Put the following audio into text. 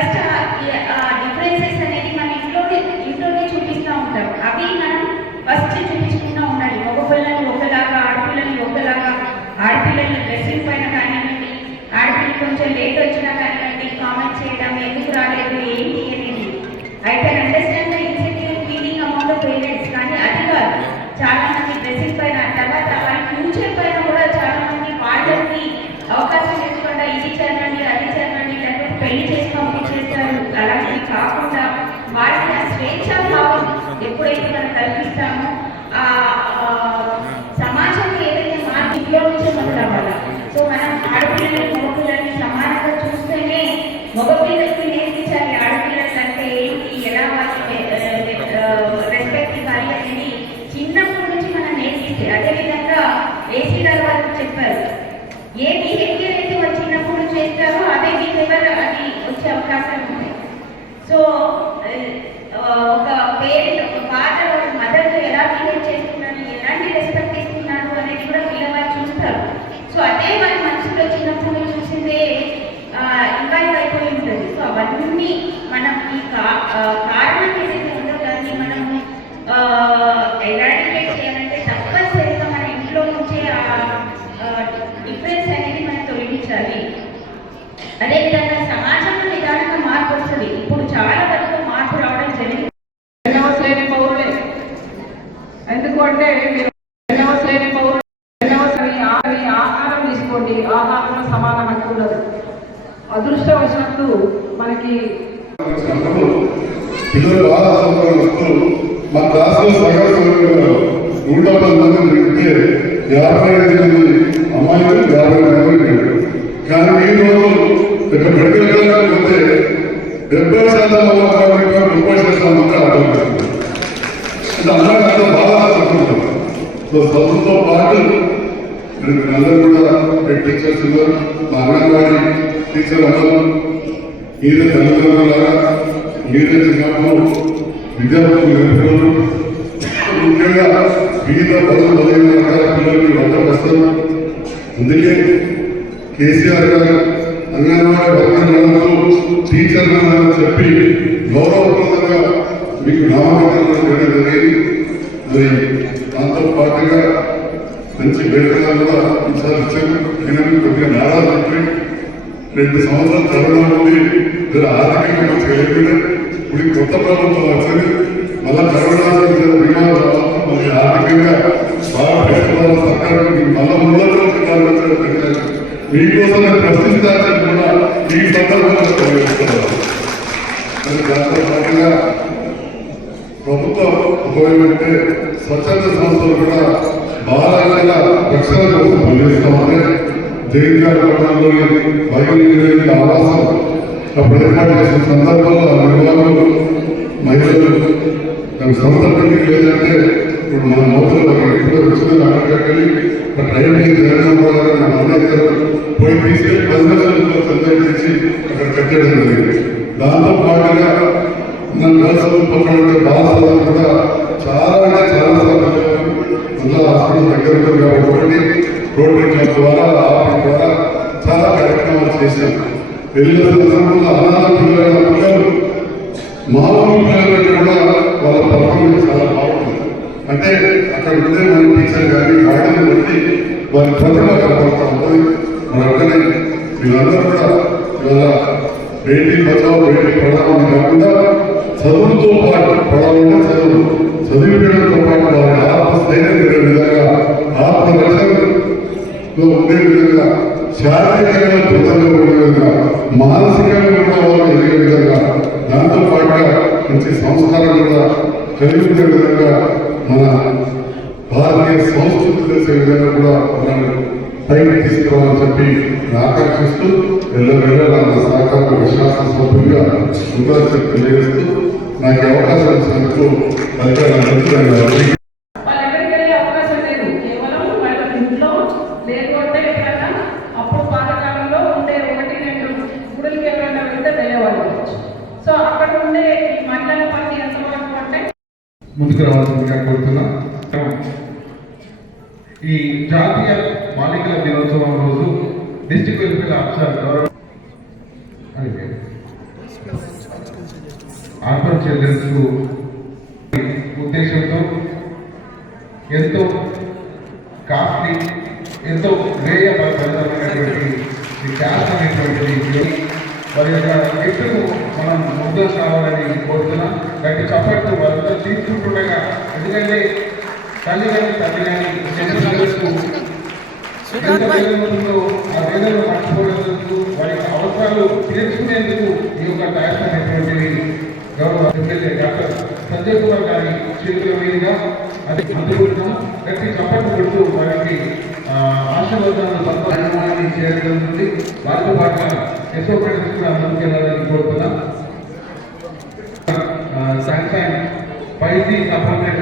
First differences అనేది మన ఇంట్లోనే చూపిస్తూ ఉంటాం. అవి మనం ఫస్ట్ చూపించకుండా ఉండాలి. మగపిల్లల్ని ఒకలాగా, ఆడపిల్లల్ని ఒకలాగా, ఆడపిల్లల డ్రెస్సింగ్ పైన కానివ్వండి, ఆడపిల్లలు కొంచెం లేట్ వచ్చినా కానివ్వండి కామెంట్ చేయడం, ఎందుకు రాలేదు ఏంటి అనేది. I can understand the insecure feeling amount of parents, కానీ అది కాదు. చాలా మంది డ్రెస్సింగ్ పైన, తర్వాత వాళ్ళ ఫ్యూచర్ పైన కూడా చాలా మంది వాళ్ళకి అవకాశం లేకుండా ఇది చేయండి అది చేయండి లేకపోతే పెళ్లి చేసి పంపించేస్తారు. అలాంటివి కాకుండా వాళ్ళకి ఆ స్వేచ్ఛా భావం ఎప్పుడైతే మనం కల్పిస్తామో ఆ సమాజంలో ఏదైతే మార్పు ఇంట్లో నుంచే మొదలవ్వాలి. సో మనం ఆడపిల్లలని మగపిల్లల్ని సమానంగా చూస్తేనే మగపిల్లలకి నేర్పించాలి ఆడపిల్లలు అంటే ఏంటి, ఎలా వాళ్ళకి రెస్పెక్ట్ ఇవ్వాలి అనేది చిన్నప్పటి నుంచి మనం నేర్పిస్తే. అదేవిధంగా ఏసీ గారు వాళ్ళకి చెప్పారు, ఏ బిహేవియర్ అయితే వాళ్ళు చిన్నప్పుడు చేస్తారో అదే బిహేవియర్ అది వచ్చే అవకాశం ఉంది. సో ఒక పేరెంట్, ఒక ఫాదర్, ఒక మదర్తో ఎలా బిహేవ్ చేస్తున్నాడు, ఎలాంటి రెస్పెక్ట్ ఇస్తున్నాడు అనేది కూడా పిల్లవాళ్ళు చూస్తారు. సో అదే వాళ్ళ మనసులో చిన్నప్పుడు చూసిందే ఇన్వాల్వ్ అయిపోయి ఉంటుంది. సో అవన్నీ మనం ఈ కారణం ఏదైతే ఉందో దాన్ని మనం ఎరాడికేట్ చేయాలంటే తప్పనిసరిగా మన ఇంట్లో నుంచే డిఫరెన్స్ అనేది మనం తొలగించాలి. అదేవిధంగా సమాజంలో నిదానంగా మార్పు వస్తుంది. ఇప్పుడు చాలా వరకు మార్పు రావడం జరిగింది. శ్రేణి పౌరులే, ఎందుకంటే మీరు శ్రేణి పౌరులు ఆహారం తీసుకోండి, ఆహారంలో సమాన హక్కు ఉండదు. అదృష్టవశాత్తు మనకి పిల్లలు బాగా వస్తూ మా క్లాసులో సగం 150 మంది ఉంటే 55 మంది అమ్మాయిలు, 50 మంది. కానీ ఈ రోజు ఇక్కడ మెడికల్ కాలేజ్ పోతే 70% 30% మంది అర్థం అంటే అందరూ బాగా చదువుకుంటారు. సో చదువుతో పాటు అందరూ కూడా టీచర్స్ ఉన్నారు, మా అంగన్వాడీ టీచర్ అందరూ, మీరే తల్లిదండ్రులారా, మీరే చిన్నప్పుడు విద్యార్థులు నేర్పుతారు. ముఖ్యంగా వివిధ పనులు మొదలైన రకాల పిల్లలకి వంట వస్తారు. అందుకే కేసీఆర్ గారు అంగన్వాడీ వర్కర్లందరూ టీచర్లను చెప్పి గౌరవప్రదంగా మీకు నామకరణం చేయడం జరిగింది. మరి దాంతో పాటుగా మంచి వేతనాలు కూడా ఈసారి ఇచ్చారు. అయినా కొద్దిగా నారాజు అయిపోయి 2 సంవత్సరాలు చదవడం ఉంది, ఆర్థికంగా మంచిగా లేకుండా ఇప్పుడు కొత్త ప్రభుత్వం వచ్చింది. మళ్ళా చదవడానికి మరి ఆర్థికంగా బాగా పెట్టుకోవాలి సర్కారు. మళ్ళా ముందు మీకోసం ప్రశ్నించాలని కూడా ఈ సందర్భంగా మరి దాంతో పాటుగా ప్రభుత్వం ఉపయోగపడితే స్వచ్ఛంద సంస్థలు కూడా బాలల రక్షణ కోసం పనిచేస్తామని జగిత్యాల పట్టణంలోని వైద్యుల ఆవాసం ఏర్పాటు చేసిన సందర్భంలో ఆ నిర్వాహకులు మహిళలు దానికి సందర్భంగా లేదంటే ఇప్పుడు మన మోతలు ఇప్పుడు వచ్చిన అక్కడికి ట్రైనింగ్ జరగడం పోయి తీసుకెళ్లి 10 లక్షలు సందర్శించి అక్కడ కట్టడం జరిగింది. దాంతో పాటుగా బాలసదం కూడా చాలా అంటే చాలా మళ్ళీ హాస్పిటల్ దగ్గర ఉంటుంది కాబట్టి రోటరీ క్లబ్ ద్వారా ఆఫీస్ ద్వారా చాలా కార్యక్రమాలు చేశారు. వెళ్ళిన సందర్భంలో అనాథ పిల్లలు మామూలు పిల్లలకి కూడా వాళ్ళ పర్ఫార్మెన్స్ చాలా బాగుంటుంది. అంటే అక్కడ ఉండే మన టీచర్ కానీ వాటిని బట్టి వారి ప్రతిభ కనపడుతూ ఉంటుంది. మన అక్కడే వీళ్ళందరూ కూడా ఇవాళ బేటీ బచావో బేటీ పడావో కాకుండా చదువుతో పాటు పడాలంటే చదివించడంతో పాటు వారి ఆత్మస్థైర్యం ఉండే విధంగా, ఆత్మరక్షణలో ఉండే విధంగా, శారీరకంగా దృఢంగా ఉండే విధంగా, మానసికంగా కూడా వాళ్ళు ఎదిగే విధంగా, దాంతో పాటుగా మంచి సంస్కారం కూడా కలిగి ఉండే విధంగా, మన భారతీయ సంస్కృతి చేసే విధంగా కూడా మనం పైకి తీసుకురావాలని చెప్పి ఆకాంక్షిస్తూ ఎల్లవేళ నా సహకార విశ్వాస సభ్యులుగా కృతజ్ఞతలు తెలియజేస్తూ నాకు అవకాశం ఇచ్చినందుకు వాళ్ళెక్కడికి వెళ్ళే అవకాశం లేదు. కేవలం వాళ్ళ ఇంట్లో లేదు అంటే ఎక్కడన్నా అప్పుడు పాతకాలంలో ఉండే 1-2 గుడులకి ఎక్కడన్నా వెళ్తే వెళ్ళేవాళ్ళు. సో అక్కడ ఉండే మహిళల పార్టీ ఎంతవరకు అంటే ముందుకు రావాల్సిందిగా కోరుతున్నా. ఈ జాతీయ బాలికల దినోత్సవం రోజు డిస్ట్రిక్ట్ వెల్ఫేర్ ఆఫీసర్ గౌరవ చెల్లిస్తూ ఉద్దేశంతో ఎంతో కాస్ట్లీ ఎంతో వ్యయభరితమైనటువంటి ఈ క్యాస్ట్ అనేటువంటిది వారి యొక్క వ్యక్తులు మనం ముందు కావాలని కోరుతున్నాం. గట్టి చప్పట్లు వాళ్ళంతా తీసుకుంటుండగా, ఎందుకంటే తల్లి కానీ చెల్లిదండ్రులకు ఎంత వేదనలో ఆ వేదన మర్చిపోయేందుకు వారి అవసరాలు తీర్చుకునేందుకు ఈ యొక్క క్యాస్ట్ అనేటువంటిది గౌరవ ఎమ్మెల్యే డాక్టర్ సంజయ్ కుమార్ గారి చేతుల మీదుగా అది అందుకుంటున్నాం. గట్టి చప్పట్లు కొడుతూ వారికి ఆశీర్వాదాలను సంపాదన చేయడం నుండి వారితో పాటు ఎస్ఓపీడీస్ కూడా ముందుకెళ్ళాలని కోరుతున్నాం. Sanction 5D supported